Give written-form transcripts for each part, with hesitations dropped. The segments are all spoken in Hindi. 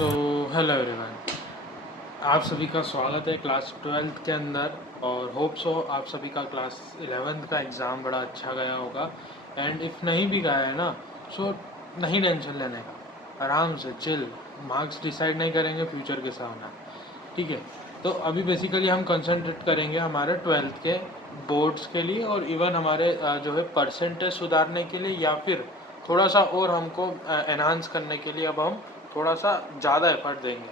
सो हेलो एवरीवन, आप सभी का स्वागत है क्लास 12th के अंदर। और होप सो आप सभी का क्लास 11th का एग्ज़ाम बड़ा अच्छा गया होगा। एंड इफ़ नहीं भी गया है ना, सो नहीं टेंशन लेने का, आराम से चिल। मार्क्स डिसाइड नहीं करेंगे फ्यूचर के सामने, ठीक है। तो अभी बेसिकली हम कंसंट्रेट करेंगे हमारे 12th के बोर्ड्स के लिए, और इवन हमारे जो है परसेंटेज सुधारने के लिए, या फिर थोड़ा सा और हमको एनहांस करने के लिए अब हम थोड़ा सा ज़्यादा एफर्ट देंगे,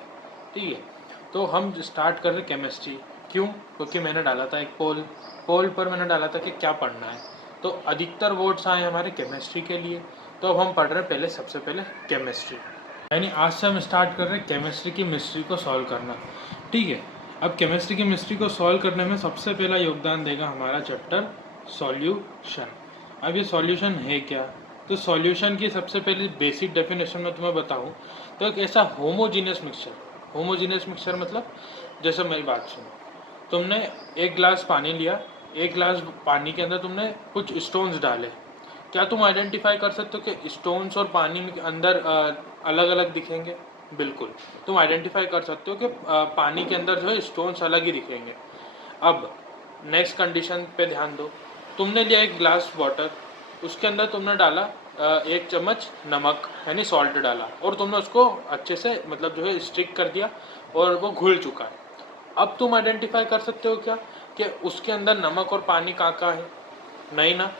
ठीक है। तो हम स्टार्ट कर रहे केमिस्ट्री। क्यों? क्योंकि मैंने डाला था एक पोल पर मैंने डाला था कि क्या पढ़ना है, तो अधिकतर वोट्स आए हमारे केमिस्ट्री के लिए। तो अब हम पढ़ रहे हैं पहले, सबसे पहले केमिस्ट्री। यानी आज से हम स्टार्ट कर रहे हैं केमिस्ट्री की मिस्ट्री को सॉल्व करना, ठीक है। अब केमिस्ट्री की मिस्ट्री को सॉल्व करने में सबसे पहला योगदान देगा हमारा चैप्टर सॉल्यूशन। अब ये सॉल्यूशन है क्या? तो सॉल्यूशन की सबसे पहली बेसिक डेफिनेशन में तुम्हें बताऊं तो एक ऐसा होमोजीनियस मिक्सचर मतलब, जैसे मेरी बात सुनो, तुमने एक गिलास पानी लिया, एक गिलास पानी के अंदर तुमने कुछ स्टोन्स डाले। क्या तुम आइडेंटिफाई कर सकते हो कि स्टोन्स और पानी के अंदर अलग अलग दिखेंगे? बिल्कुल, तुम आइडेंटिफाई कर सकते हो कि पानी के अंदर जो है स्टोन्स अलग ही दिखेंगे। अब नेक्स्ट कंडीशन पे ध्यान दो। तुमने लिया एक ग्लास वाटर, उसके अंदर तुमने डाला एक चम्मच नमक यानी सॉल्ट डाला, और तुमने उसको अच्छे से मतलब जो है स्टिक कर दिया और वो घुल चुका है। अब तुम आइडेंटिफाई कर सकते हो क्या कि उसके अंदर नमक और पानी कहाँ है? नहीं ना।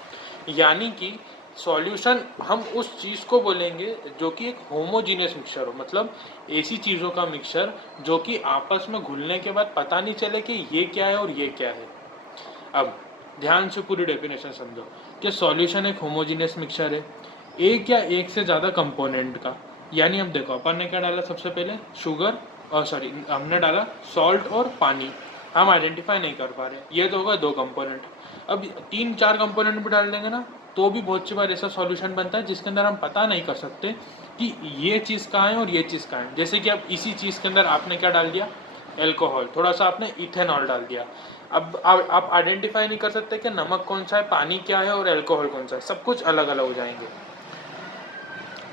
यानी कि सॉल्यूशन हम उस चीज़ को बोलेंगे जो कि एक होमोजीनियस मिक्सचर हो, मतलब ऐसी चीज़ों का मिक्सचर जो कि आपस में घुलने के बाद पता नहीं चले कि ये क्या है और ये क्या है। अब ध्यान से पूरी डेफिनेशन समझो कि सॉल्यूशन एक होमोजीनियस मिक्सचर है एक या एक से ज़्यादा कंपोनेंट का। यानी अब देखो, अपन ने क्या डाला? सबसे पहले शुगर, और सॉरी हमने डाला सॉल्ट और पानी। हम आइडेंटिफाई नहीं कर पा रहे, ये तो होगा दो कंपोनेंट। अब 3-4 कंपोनेंट भी डाल देंगे ना, तो भी बहुत सी बार ऐसा सॉल्यूशन बनता है जिसके अंदर हम पता नहीं कर सकते कि ये चीज़ कहाँ है और ये चीज़ कहाँ है। जैसे कि अब इसी चीज़ के अंदर आपने क्या डाल दिया? एल्कोहल, थोड़ा सा आपने इथेनॉल डाल दिया। अब आप आइडेंटिफाई नहीं कर सकते कि नमक कौन सा है, पानी क्या है और एल्कोहल कौन सा है, सब कुछ अलग अलग हो जाएंगे।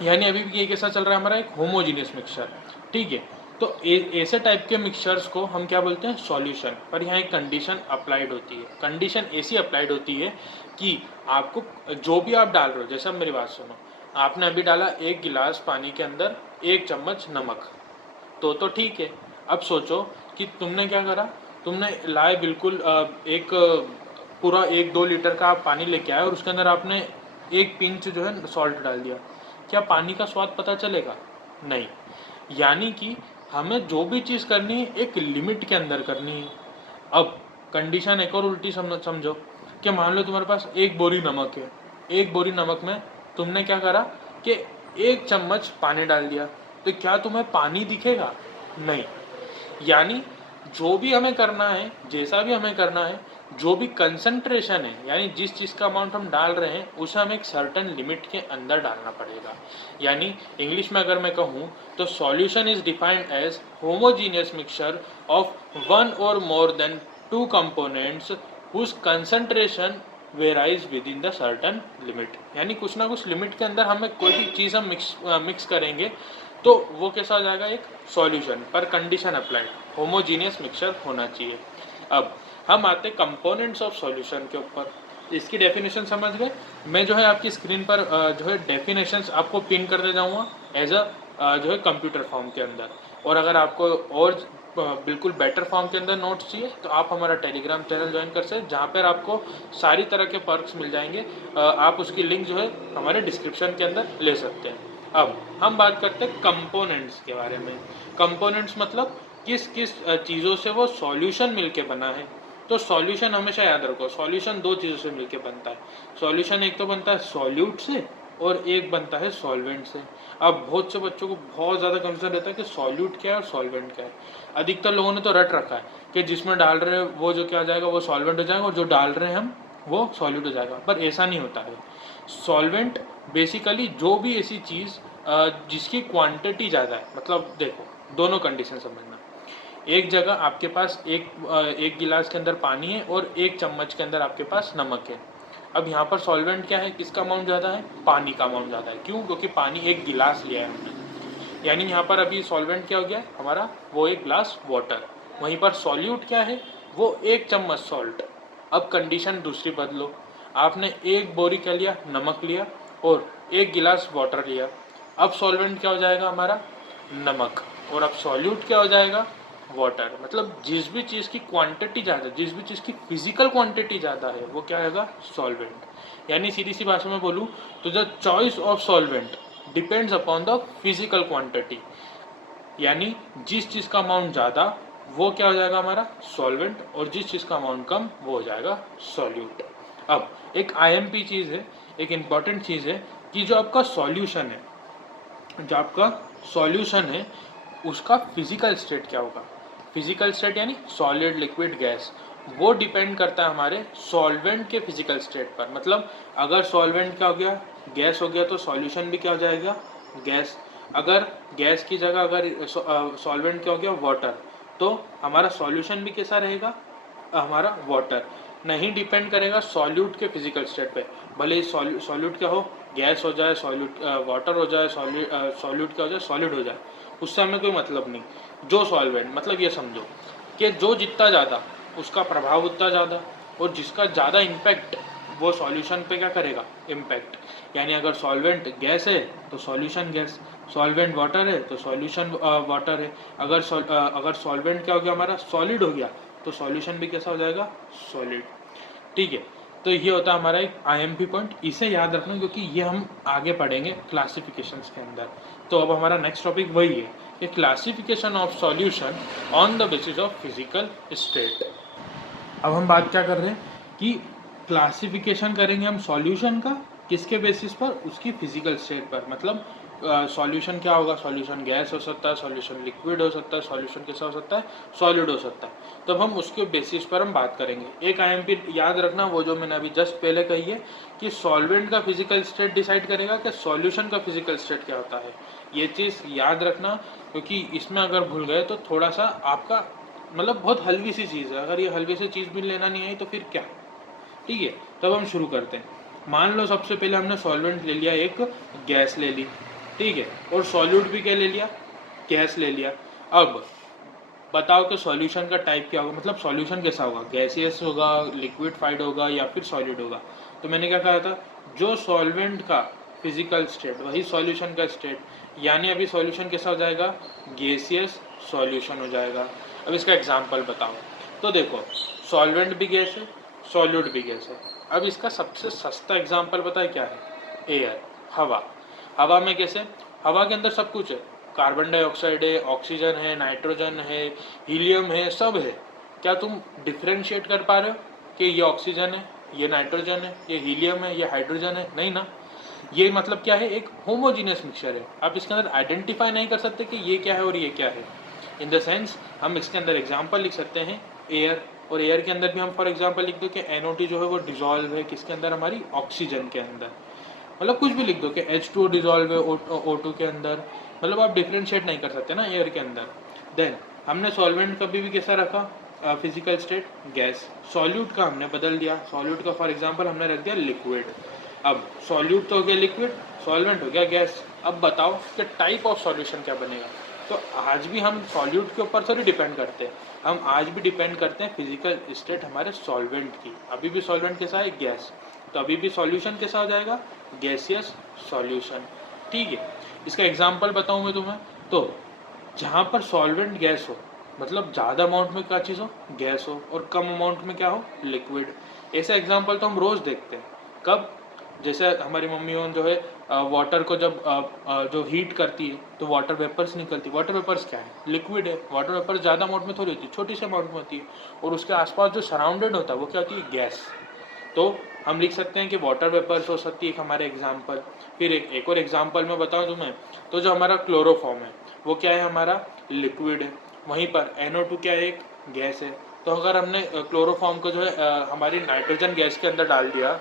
यानी अभी भी ये कैसा चल रहा है हमारा? एक होमोजीनियस मिक्सचर, ठीक है। तो ऐसे टाइप के मिक्सचर्स को हम क्या बोलते हैं? सॉल्यूशन। पर यहाँ एक कंडीशन अप्लाइड होती है। कंडीशन ऐसी अप्लाइड होती है कि आपको जो भी आप डाल रहे हो, जैसे अब मेरी बात सुनो, आपने अभी डाला एक गिलास पानी के अंदर 1 चम्मच नमक, तो ठीक है। अब सोचो कि तुमने क्या करा, तुमने लाए बिल्कुल एक पूरा 1-2 लीटर का आप पानी लेके आए और उसके अंदर आपने एक पिंच जो है सॉल्ट डाल दिया। क्या पानी का स्वाद पता चलेगा? नहीं। यानी कि हमें जो भी चीज़ करनी है एक लिमिट के अंदर करनी है। अब कंडीशन एक और उल्टी समझो कि मान लो तुम्हारे पास एक बोरी नमक है, एक बोरी नमक में तुमने क्या करा कि 1 चम्मच पानी डाल दिया, तो क्या तुम्हें पानी दिखेगा? नहीं। यानी जो भी हमें करना है, जैसा भी हमें करना है, जो भी कंसंट्रेशन है, यानी जिस चीज़ का अमाउंट हम डाल रहे हैं उसे हमें एक सर्टेन लिमिट के अंदर डालना पड़ेगा। यानी इंग्लिश में अगर मैं कहूँ तो solution is defined as homogeneous mixture of one और more than 2 components whose concentration varies within the certain limit. यानी कुछ ना कुछ लिमिट के अंदर हमें कोई भी चीज़ हम मिक्स करेंगे तो वो कैसा हो जाएगा? एक सॉल्यूशन। पर कंडीशन अप्लाइड, होमोजीनियस मिक्सचर होना चाहिए। अब हम आते हैं कंपोनेंट्स ऑफ सॉल्यूशन के ऊपर। इसकी डेफिनेशन समझ गए? मैं जो है आपकी स्क्रीन पर जो है डेफिनेशंस आपको पिन कर दे जाऊँगा एज जो है कंप्यूटर फॉर्म के अंदर। और अगर आपको और बिल्कुल बेटर फॉर्म के अंदर नोट्स चाहिए तो आप हमारा टेलीग्राम चैनल ज्वाइन कर सकते हैं, जहाँ पर आपको सारी तरह के पर्क्स मिल जाएंगे। आप उसकी लिंक जो है हमारे डिस्क्रिप्शन के अंदर ले सकते हैं। अब हम बात करते हैं कंपोनेंट्स के बारे में। कंपोनेंट्स मतलब किस किस चीज़ों से वो सॉल्यूशन मिलके बना है। तो सॉल्यूशन हमेशा याद रखो, सॉल्यूशन 2 चीज़ों से मिलके बनता है। सॉल्यूशन एक तो बनता है सॉल्यूट से और एक बनता है सॉल्वेंट से। अब बहुत से बच्चों को बहुत ज़्यादा कंसर्न रहता है कि सॉल्यूट क्या है और सॉल्वेंट क्या है। अधिकतर लोगों ने तो रट रखा है कि जिसमें डाल रहे हैं वो जो क्या हो जाएगा, वो सॉल्वेंट हो जाएगा, और जो डाल रहे हैं हम वो सॉल्यूट हो जाएगा। पर ऐसा नहीं होता है। सॉल्वेंट बेसिकली जो भी ऐसी चीज़ जिसकी क्वांटिटी ज़्यादा है, मतलब देखो दोनों कंडीशन समझना। एक जगह आपके पास एक गिलास के अंदर पानी है और 1 चम्मच के अंदर आपके पास नमक है। अब यहाँ पर सॉल्वेंट क्या है? किसका अमाउंट ज़्यादा है? पानी का अमाउंट ज़्यादा है। क्यों? क्योंकि पानी 1 गिलास लिया है हमने। यानी यहाँ पर अभी सॉल्वेंट क्या हो गया हमारा, वो एक ग्लास वाटर, वहीं पर सॉल्यूट क्या है, वो 1 चम्मच सॉल्ट। अब कंडीशन दूसरी बदलो, आपने 1 बोरी क्या लिया, नमक लिया, और 1 गिलास वाटर लिया। अब सॉल्वेंट क्या हो जाएगा हमारा, नमक, और अब सॉल्यूट क्या हो जाएगा, वाटर। मतलब जिस भी चीज़ की क्वांटिटी ज़्यादा, जिस भी चीज़ की फिजिकल क्वांटिटी ज़्यादा है, वो क्या आएगा, सॉल्वेंट। यानी सीधी सी भाषा में बोलूँ तो the choice of solvent depends upon the physical quantity. यानी जिस चीज़ का अमाउंट ज़्यादा वो क्या हो जाएगा हमारा, सॉल्वेंट, और जिस चीज़ का अमाउंट कम वो हो जाएगा सॉल्यूट। अब एक आईएमपी चीज़ है, एक इम्पॉर्टेंट चीज़ है कि जो आपका सॉल्यूशन है, जो आपका सॉल्यूशन है उसका फिजिकल स्टेट क्या होगा। फिजिकल स्टेट यानी सॉलिड, लिक्विड, गैस, वो डिपेंड करता है हमारे सॉल्वेंट के फिजिकल स्टेट पर। मतलब अगर सॉल्वेंट क्या हो गया, गैस हो गया, तो सॉल्यूशन भी क्या हो जाएगा, गैस। अगर गैस की जगह अगर सॉल्वेंट क्या हो गया, वाटर, तो हमारा सॉल्यूशन भी कैसा रहेगा, हमारा वाटर। नहीं डिपेंड करेगा सॉल्यूट के फिजिकल स्टेट पे, भले सॉल्यूट क्या हो, गैस हो जाए, सॉल्यूट वाटर हो जाए, सॉल्यूट क्या हो जाए, सॉलिड हो जाए, उससे हमें कोई मतलब नहीं। जो सॉल्वेंट, मतलब ये समझो कि जो जितना ज़्यादा उसका प्रभाव उतना ज़्यादा, और जिसका ज़्यादा इम्पैक्ट वो सॉल्यूशन पे क्या करेगा, इम्पैक्ट। यानी अगर सॉल्वेंट गैस है तो सॉल्यूशन गैस, सॉल्वेंट वाटर है तो सॉल्यूशन वाटर है। अगर सॉल्वेंट क्या हो गया हमारा, सॉलिड हो गया, तो सॉल्यूशन भी कैसा हो जाएगा, सॉलिड। ठीक है, तो ये होता है हमारा एक आईएमपी पॉइंट, इसे याद रखना क्योंकि ये हम आगे पढ़ेंगे क्लासिफिकेशंस के अंदर। तो अब हमारा नेक्स्ट टॉपिक वही है कि classification of solution on the basis of physical state. अब हम बात क्या कर रहे हैं कि क्लासिफिकेशन करेंगे हम सॉल्यूशन का, किसके बेसिस पर, उसकी फिजिकल स्टेट पर। मतलब सॉल्यूशन क्या होगा, सॉल्यूशन गैस हो सकता है, सॉल्यूशन लिक्विड हो सकता है, सॉल्यूशन कैसा हो सकता है, सॉलिड हो सकता है। तो हम उसके बेसिस पर हम बात करेंगे। एक आईएमपी याद रखना, वो जो मैंने अभी जस्ट पहले कही है कि सॉल्वेंट का फिजिकल स्टेट डिसाइड करेगा कि सॉल्यूशन का फिजिकल स्टेट क्या होता है। ये चीज़ याद रखना, क्योंकि इसमें अगर भूल गए तो थोड़ा सा आपका मतलब बहुत हल्की सी चीज़ है, अगर ये हल्की सी चीज़ भी लेना नहीं आई तो फिर क्या। ठीक है, तब हम शुरू करते हैं। मान लो सबसे पहले हमने सॉल्वेंट ले लिया, एक गैस ले ली, ठीक है, और सॉल्यूट भी क्या ले लिया, गैस ले लिया। अब बताओ कि सॉल्यूशन का टाइप क्या होगा, मतलब सॉल्यूशन कैसा होगा, गैसियस होगा, लिक्विडफाइड होगा, या फिर सॉलिड होगा। तो मैंने क्या कहा था, जो सॉल्वेंट का फिजिकल स्टेट वही सॉल्यूशन का स्टेट, यानी अभी सॉल्यूशन कैसा हो जाएगा, गैसियस सॉल्यूशन हो जाएगा। अब इसका एग्जांपल बताओ, तो देखो सॉल्वेंट भी गैस है, सॉल्यूट भी गैस है। अब इसका सबसे सस्ता एग्जांपल पता है क्या है, एयर, हवा। हवा में कैसे, हवा के अंदर सब कुछ है, कार्बन डाइऑक्साइड है, ऑक्सीजन है, नाइट्रोजन है, हीलियम है, सब है। क्या तुम डिफ्रेंशिएट कर पा रहे हो कि ये ऑक्सीजन है, ये नाइट्रोजन है, ये हीलियम है, ये हाइड्रोजन है, नहीं ना। ये मतलब क्या है, एक होमोजीनियस मिक्सचर है। आप इसके अंदर आइडेंटिफाई नहीं कर सकते कि ये क्या है और ये क्या है। इन द सेंस हम इसके अंदर एग्जाम्पल लिख सकते हैं एयर, और एयर के अंदर भी हम फॉर एग्जाम्पल लिख दो कि NO2 जो है वो डिजॉल्व है किसके अंदर, हमारी ऑक्सीजन के अंदर। मतलब कुछ भी लिख दो कि H2O डिजॉल्व है O2 के अंदर। मतलब आप डिफ्रेंशिएट नहीं कर सकते ना एयर के अंदर। देन हमने सॉल्वेंट कभी भी कैसा रखा, फिजिकल स्टेट गैस। सॉल्यूट का हमने बदल दिया, सॉल्यूट का फॉर एग्जांपल हमने रख दिया लिक्विड। अब सॉल्यूट तो हो गया लिक्विड, सॉल्वेंट हो गया गैस। अब बताओ कि टाइप ऑफ सॉल्यूशन क्या बनेगा। तो आज भी हम सॉल्यूट के ऊपर थोड़ी डिपेंड करते हैं, हम आज भी डिपेंड करते हैं फिजिकल स्टेट हमारे सॉल्वेंट की। अभी भी सॉल्वेंट कैसा है, गैस, तो अभी भी सॉल्यूशन कैसा हो जाएगा, गैसियस सॉल्यूशन। ठीक है, इसका एग्जांपल बताऊं मैं तुम्हें, तो जहाँ पर सॉल्वेंट गैस हो, मतलब ज़्यादा अमाउंट में क्या चीज़ हो, गैस हो, और कम अमाउंट में क्या हो, लिक्विड। ऐसा एग्जांपल तो हम रोज़ देखते हैं। कब, जैसे हमारी मम्मी जो है वाटर को जब जो हीट करती है तो वाटर वेपर्स निकलती है। वाटर वेपर्स क्या है, लिक्विड है। वाटर वेपर्स ज़्यादा अमाउंट में थोड़ी होती है, छोटी सी अमाउंट में होती है, और उसके आसपास जो सराउंडेड होता है वो क्या होती है, गैस। तो हम लिख सकते हैं कि वाटर वेपर्स हो सकती है एक हमारे एग्जाम्पल। फिर एक और एग्जाम्पल मैं बताऊँ तुम्हें, तो जो हमारा क्लोरोफॉर्म है वो क्या है, हमारा लिक्विड है। वहीं पर NO2 क्या है, एक गैस है। तो अगर हमने क्लोरोफॉर्म को जो है हमारी नाइट्रोजन गैस के अंदर डाल दिया,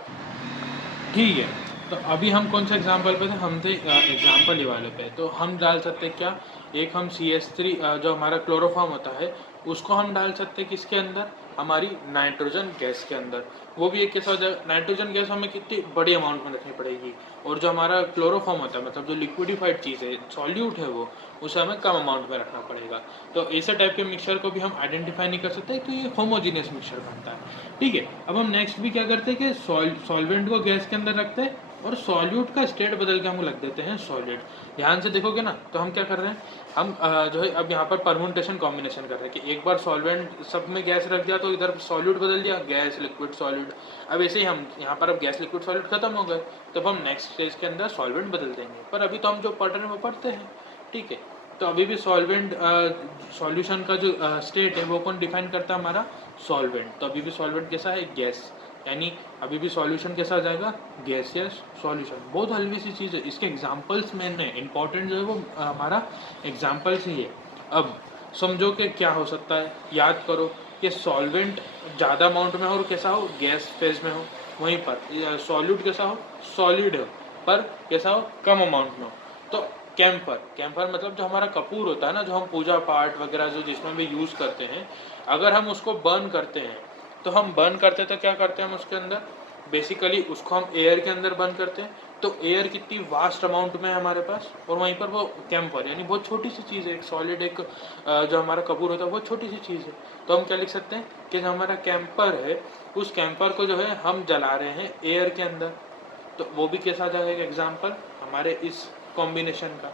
ठीक है, तो अभी हम कौन सा एग्जाम्पल पे थे, हम थे एग्जाम्पल ये वाले पे। तो हम डाल सकते हैं क्या, एक हम CH3 जो हमारा क्लोरोफॉर्म होता है उसको हम डाल सकते हैं किसके अंदर, हमारी नाइट्रोजन गैस के अंदर, वो भी एक के साथ नाइट्रोजन गैस हमें कितनी बड़ी अमाउंट में रखनी पड़ेगी, और जो हमारा क्लोरोफॉर्म होता है मतलब जो लिक्विडिफाइड चीज़ है, सॉल्यूट है, वो उसे हमें कम अमाउंट में रखना पड़ेगा। तो ऐसे टाइप के मिक्सचर को भी हम आइडेंटिफाई नहीं कर सकते कि ये होमोजीनियस मिक्सचर बनता है। ठीक है, अब हम नेक्स्ट भी क्या करते हैं कि सॉल्वेंट को गैस के अंदर रखते हैं और सॉल्यूट का स्टेट बदल के हम लग देते हैं सॉलिड। ध्यान से देखोगे ना तो हम क्या कर रहे हैं, हम जो है अब यहाँ पर परमुटेशन कॉम्बिनेशन कर रहे हैं कि एक बार सॉल्वेंट सब में गैस रख दिया तो इधर सॉल्यूट बदल दिया, गैस लिक्विड सॉलिड। अब ऐसे ही हम यहाँ पर अब गैस लिक्विड सॉलिड खत्म हो गए, तो अब हम नेक्स्ट स्टेज के अंदर सॉल्वेंट बदल देंगे। पर अभी तो हम जो पढ़ रहे हैं वो पढ़ते हैं। ठीक है, तो अभी भी सॉल्वेंट सॉल्यूशन का जो स्टेट है वो कौन डिफाइन करता है, हमारा सॉल्वेंट। तो अभी भी सॉल्वेंट कैसा है, गैस, यानी अभी भी सॉल्यूशन कैसा आ जाएगा, गैसियस सॉल्यूशन। बहुत हल्की सी चीज़ है, इसके एग्जांपल्स में ने इंपॉर्टेंट जो है वो हमारा एग्जांपल्स ही है। अब समझो कि क्या हो सकता है, याद करो कि सॉल्वेंट ज़्यादा अमाउंट में हो और कैसा हो, गैस फेज में हो। वहीं पर सॉल्यूट कैसा हो, सॉलिड हो, पर कैसा हो, कम अमाउंट में हो। तो कैम्फर, कैम्फर मतलब जो हमारा कपूर होता है ना, जो हम पूजा पाठ वगैरह जो जिसमें भी यूज़ करते हैं, अगर हम उसको बर्न करते हैं तो हम बर्न करते तो क्या करते हैं हम उसके अंदर, बेसिकली उसको हम एयर के अंदर बर्न करते हैं। तो एयर कितनी वास्ट अमाउंट में है हमारे पास, और वहीं पर वो कैम्फर यानी बहुत छोटी सी चीज़ है, एक सॉलिड एक जो हमारा कपूर होता है वो छोटी सी चीज़ है। तो हम क्या लिख सकते हैं कि जो हमारा कैम्पर है, उस कैम्पर को जो है हम जला रहे हैं एयर के अंदर। तो वो भी कैसा आ जाएगा एग्जाम्पल हमारे इस कॉम्बिनेशन का।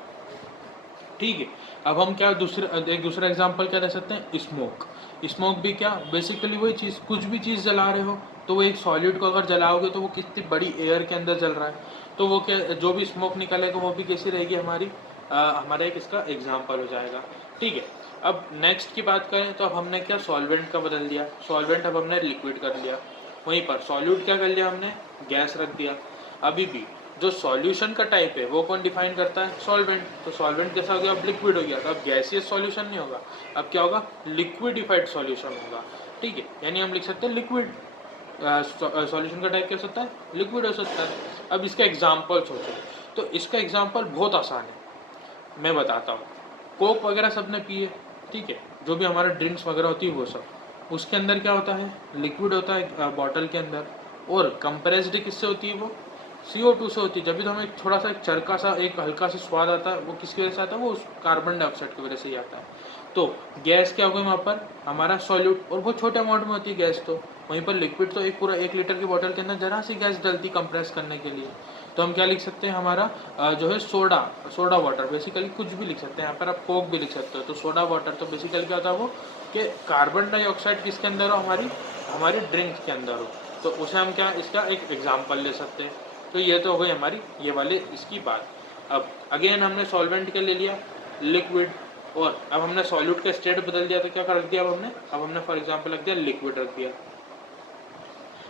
ठीक है, अब हम क्या एक दूसरा एग्जांपल क्या दे सकते हैं, स्मोक। स्मोक भी क्या, बेसिकली वही चीज़, कुछ भी चीज़ जला रहे हो तो वो एक सॉलिड को अगर जलाओगे तो वो कितनी बड़ी एयर के अंदर जल रहा है, तो वो क्या, जो भी स्मोक निकलेगा वो भी कैसी रहेगी हमारी, हमारा एक इसका एग्जाम्पल हो जाएगा। ठीक है, अब नेक्स्ट की बात करें तो अब हमने क्या सॉल्वेंट का बदल दिया, सॉल्वेंट अब हमने लिक्विड कर लिया। वहीं पर सॉल्यूट क्या कर लिया हमने, गैस रख दिया। अभी भी जो सॉल्यूशन का टाइप है वो कौन डिफाइन करता है, सॉल्वेंट। तो सॉल्वेंट कैसा हो गया, अब लिक्विड हो गया, तो अब गैसियस सॉल्यूशन नहीं होगा, अब क्या होगा, लिक्विडिफाइड सॉल्यूशन होगा। ठीक है, यानी हम लिख सकते हैं लिक्विड, सॉल्यूशन का टाइप क्या हो सकता है, लिक्विड हो सकता है। अब इसका एग्जाम्पल सोचो, तो इसका एग्जाम्पल बहुत आसान है, मैं बताता हूँ। कोक वगैरह सबने पिए, ठीक है, जो भी हमारा ड्रिंक्स वगैरह होती है वो सब, उसके अंदर क्या होता है, लिक्विड होता है बॉटल के अंदर, और कंप्रेस्ड किससे होती है वो, CO2 से होती है। जब भी तो हमें थोड़ा सा चरका सा एक हल्का सा स्वाद आता है, वो किसकी वजह से आता है, वो उस कार्बन डाइऑक्साइड की वजह से ही आता है। तो गैस क्या हो गई वहाँ पर, हमारा सॉल्यूट, और बहुत छोटे अमाउंट में होती है गैस। तो वहीं पर लिक्विड तो एक पूरा 1 लीटर की बोतल के अंदर जरा सी गैस डलती कंप्रेस करने के लिए। तो हम क्या लिख सकते हैं, हमारा जो है सोडा वाटर, बेसिकली कुछ भी लिख सकते हैं, यहाँ पर आप कोक भी लिख सकते हो। तो सोडा वाटर तो बेसिकली क्या होता है वो, कि कार्बन डाइऑक्साइड किसके अंदर हो, हमारी ड्रिंक के अंदर हो। तो उसे हम क्या, इसका एक एग्जाम्पल ले सकते हैं। तो ये तो हो गई हमारी ये वाले इसकी बात। अब अगेन हमने सॉल्वेंट के ले लिया लिक्विड, और अब हमने सॉल्यूट का स्टेट बदल दिया, तो क्या रख दिया अब हमने फॉर एग्जांपल रख दिया लिक्विड रख दिया।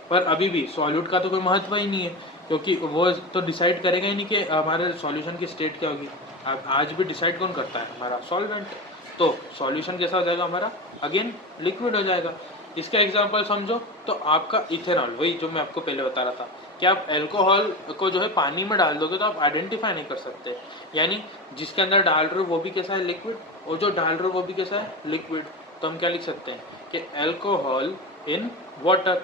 पर अभी भी सॉल्यूट का तो कोई महत्व ही नहीं है, क्योंकि वो तो डिसाइड करेगा ही नहीं कि हमारे सॉल्यूशन की स्टेट क्या होगी। अब आज भी डिसाइड कौन करता है, हमारा सॉल्वेंट। तो सॉल्यूशन कैसा हो जाएगा हमारा, अगेन लिक्विड हो जाएगा। इसका एग्जांपल समझो तो आपका इथेनॉल, वही जो मैं आपको पहले बता रहा था कि आप अल्कोहल को जो है पानी में डाल दोगे तो आप आइडेंटिफाई नहीं कर सकते, यानी जिसके अंदर डाल रहे हो वो भी कैसा है, लिक्विड, और जो डाल रहे हो वो भी कैसा है, लिक्विड। तो हम क्या लिख सकते हैं कि अल्कोहल इन वाटर,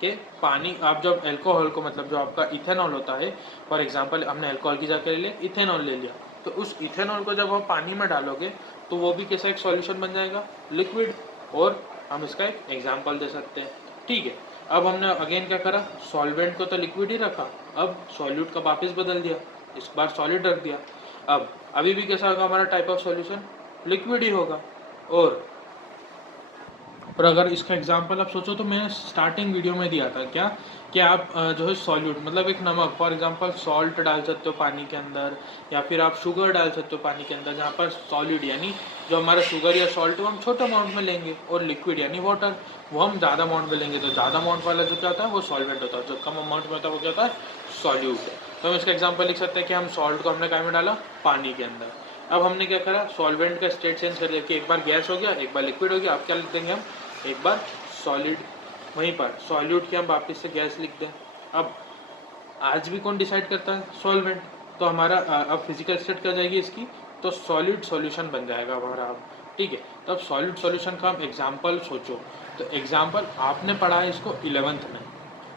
के पानी, आप जब अल्कोहल को मतलब जो आपका इथेनॉल होता है, फॉर एग्जांपल हमने अल्कोहल की जगह ले लिया इथेनॉल ले लिया, तो उस इथेनॉल को जब आप पानी में डालोगे तो वो भी कैसा एक सॉल्यूशन बन जाएगा, लिक्विड। और हम इसका एक एग्जांपल दे सकते हैं। ठीक है, अब हमने अगेन क्या करा, सॉल्वेंट को तो लिक्विड ही रखा, अब सॉल्यूट का वापस बदल दिया, इस बार सॉलिड रख दिया। अब अभी भी कैसा होगा हमारा टाइप ऑफ सॉल्यूशन, लिक्विड ही होगा। और अगर इसका एग्जांपल आप सोचो तो मैंने स्टार्टिंग वीडियो में दिया था क्या, कि आप जो है सॉल्यूट मतलब एक नमक, फॉर एग्जांपल सॉल्ट डाल सकते हो पानी के अंदर, या फिर आप शुगर डाल सकते हो पानी के अंदर, जहाँ पर सॉलिड यानी जो हमारा शुगर या सॉल्ट वो हम छोटे अमाउंट में लेंगे, और लिक्विड यानी वाटर वो हम ज़्यादा अमाउंट में लेंगे। तो ज़्यादा अमाउंट वाला जो क्या होता है वो सॉल्वेंट होता है, जो कम अमाउंट में होता है वो क्या होता है, सॉल्यूट। तो हम इसका एग्जाम्पल लिख सकते हैं कि हम सॉल्ट को हमने क्या में डाला, पानी के अंदर। अब हमने क्या करा, सॉल्वेंट का स्टेट चेंज कर दिया कि एक बार गैस हो गया, एक बार लिक्विड हो गया। अब क्या लिख देंगे हम, एक बार सॉलिड, वहीं पर सॉल्यूट की हम वापस से गैस लिख दें। अब आज भी कौन डिसाइड करता है, सॉल्वेंट। तो हमारा अब फिजिकल स्टेट क्या जाएगी इसकी, तो सॉलिड सॉल्यूशन बन जाएगा हमारा अब। ठीक है, तो अब सॉलिड सॉल्यूशन का हम एग्जांपल सोचो, तो एग्जाम्पल आपने पढ़ा है इसको 11th में,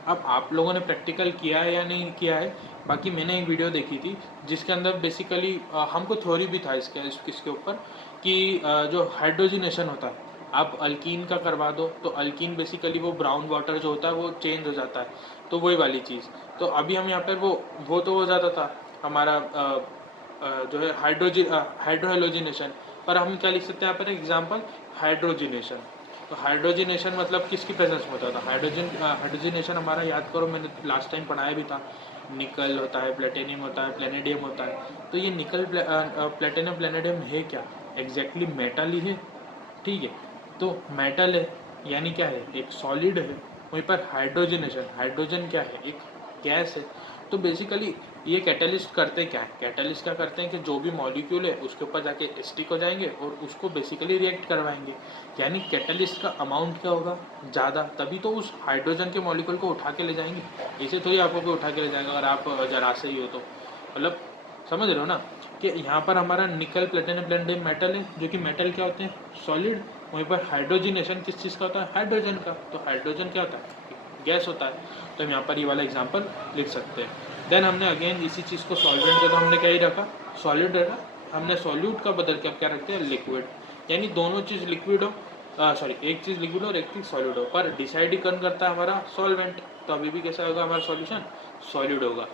अब आप लोगों ने प्रैक्टिकल किया है या नहीं किया है। बाकी मैंने एक वीडियो देखी थी जिसके अंदर बेसिकली हमको थ्योरी भी था इसके ऊपर कि जो हाइड्रोजिनेशन होता है, आप अल्कीन का करवा दो तो अल्कीन बेसिकली वो ब्राउन वाटर जो होता है वो चेंज हो जाता है, तो वही वाली चीज़। तो अभी हम यहाँ पर वो तो हो जाता था हमारा जो है हाइड्रोहेलोजिनेशन, पर हम क्या लिख सकते हैं यहाँ पर एग्जाम्पल हाइड्रोजिनेशन। तो हाइड्रोजिनेशन मतलब किसकी प्रेजेंस में होता था, हाइड्रोजिनेशन हमारा याद करो, मैंने लास्ट टाइम पढ़ाया भी था, निकल होता है, प्लेटिनियम होता है, प्लेनेडियम होता है। तो ये निकल प्लेटिनियम प्लेनेडियम है क्या, एग्जैक्टली मेटल ही है, ठीक है। तो मेटल है यानी क्या है, एक सॉलिड है। वहीं पर हाइड्रोजनेशन, हाइड्रोजन क्या है, एक गैस है। तो बेसिकली ये कैटलिस्ट करते क्या है, कैटलिस्ट क्या करते हैं कि जो भी मॉलिक्यूल है उसके ऊपर जाके स्टिक हो जाएंगे और उसको बेसिकली रिएक्ट करवाएंगे। यानी कैटलिस्ट का अमाउंट क्या होगा, ज़्यादा, तभी तो उस हाइड्रोजन के मॉलिक्यूल को उठा के ले जाएंगे। ऐसे थोड़ी आपको कोई उठा के ले जाएगा अगर आप जरा से ही हो तो, मतलब समझ रहे हो ना कि यहाँ पर हमारा निकल प्लेटिनम प्लेटिनम मेटल है, जो कि मेटल क्या होते हैं, सॉलिड। वहीं पर हाइड्रोजिनेशन किस चीज़ का होता है, हाइड्रोजन का। तो हाइड्रोजन क्या होता है, गैस होता है। तो हम यहाँ पर ये वाला एग्जांपल लिख सकते हैं। देन हमने अगेन इसी चीज़ को सॉल्वेंट का, तो हमने क्या ही रखा, सॉलिड रखा। हमने सॉल्यूट का बदल के अब क्या रखते हैं, लिक्विड। यानी दोनों चीज़ लिक्विड हो, सॉरी एक चीज़ लिक्विड हो और एक चीज़ सॉलिड हो, पर डिसाइड ही कौन करता है, हमारा सॉल्वेंट। तो अभी भी कैसा होगा हमारा सॉल्यूशन, सॉलिड होगा।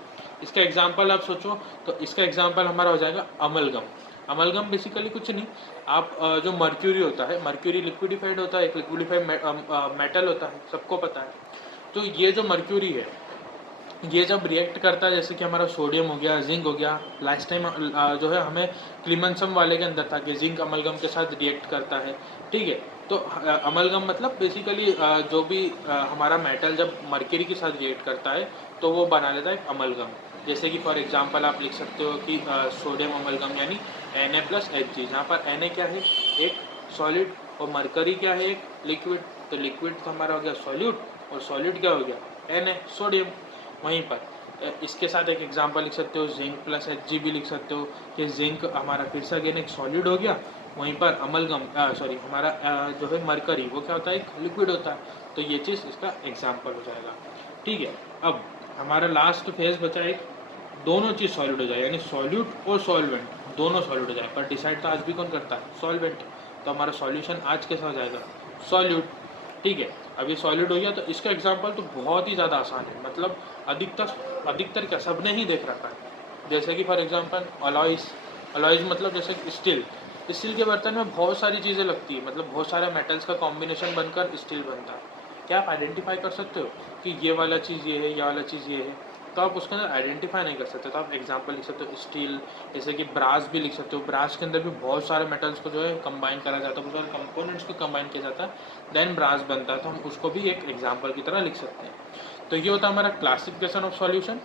इसका एग्जाम्पल आप सोचो, तो इसका एग्जाम्पल हमारा हो जाएगा अमलगम। अमलगम बेसिकली कुछ नहीं, आप जो मर्क्यूरी होता है, मर्क्यूरी लिक्विडिफाइड होता है, एक लिक्विडिफाइड मेटल होता है, सबको पता है। तो ये जो मर्क्यूरी है, ये जब रिएक्ट करता है, जैसे कि हमारा सोडियम हो गया, जिंक हो गया, लास्ट टाइम जो है हमें क्लीमेंसम वाले के अंदर था कि जिंक अमलगम के साथ रिएक्ट करता है, ठीक है। तो अमलगम मतलब बेसिकली जो भी हमारा मेटल जब मर्क्यूरी के साथ रिएक्ट करता है तो वो बना लेता है अमलगम। जैसे कि फॉर एग्जांपल आप लिख सकते हो कि सोडियम अमलगम यानी Na+Hg, जहाँ पर Na क्या है, एक सॉलिड, और मरकरी क्या है, एक लिक्विड। तो लिक्विड तो हमारा हो गया सॉल्यूट, और सॉलिड क्या हो गया, Na, सोडियम। वहीं पर इसके साथ एक एग्जांपल लिख सकते हो, जिंक+Hg भी लिख सकते हो कि जिंक हमारा फिर से अगेन एक सॉलिड हो गया। वहीं पर अमलगम सॉरी हमारा जो है मरकरी, वो क्या होता है, एक लिक्विड होता है। तो ये चीज़ इसका एग्जांपल हो जाएगा, ठीक है। अब हमारा लास्ट फेज बचा एक, दोनों चीज़ सॉलिड हो जाए, यानी सॉल्यूट और सॉल्वेंट दोनों सॉलिड हो जाए, पर डिसाइड तो आज भी कौन करता है, सॉल्वेंट। तो हमारा सॉल्यूशन आज कैसा हो जाएगा, सॉल्यूट, ठीक है। अब ये सॉलिड हो गया, तो इसका एग्जांपल तो बहुत ही ज़्यादा आसान है, मतलब अधिकतर क्या सबने ही देख रखा है। जैसे कि फॉर एग्जांपल अलॉयज़, अलॉयज़ मतलब जैसे स्टील, स्टील के बर्तन में बहुत सारी चीज़ें लगती है, मतलब बहुत सारे मेटल्स का कॉम्बिनेशन बनकर स्टील बनता है। क्या आप आइडेंटिफाई कर सकते हो कि ये वाला चीज़ ये है, ये वाला चीज़ ये है, तो आप उसके अंदर आइडेंटिफाई नहीं कर सकते। तो आप एग्जांपल लिख सकते हो स्टील, जैसे कि ब्रास भी लिख सकते हो, ब्रास के अंदर भी बहुत सारे मेटल्स को जो है कंबाइन करा जाता है, बहुत सारे कंपोनेंट्स को कंबाइन किया जाता है, देन ब्रास बनता है। तो हम उसको भी एक एग्जाम्पल की तरह लिख सकते हैं। तो ये होता है हमारा क्लासिफिकेशन ऑफ सॉल्यूशन।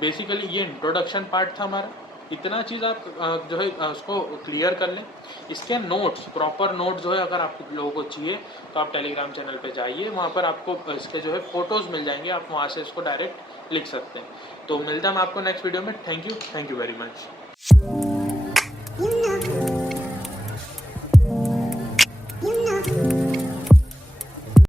बेसिकली ये इंट्रोडक्शन पार्ट था हमारा। इतना चीज़ आप जो है उसको क्लियर कर लें। इसके नोट्स, प्रॉपर नोट्स जो है अगर आप लोगों को चाहिए तो आप टेलीग्राम चैनल पे जाइए, वहाँ पर आपको इसके जो है फ़ोटोज़ मिल जाएंगे, आप वहाँ से इसको डायरेक्ट लिख सकते हैं। तो मिलता है मैं आपको नेक्स्ट वीडियो में। Thank you very much.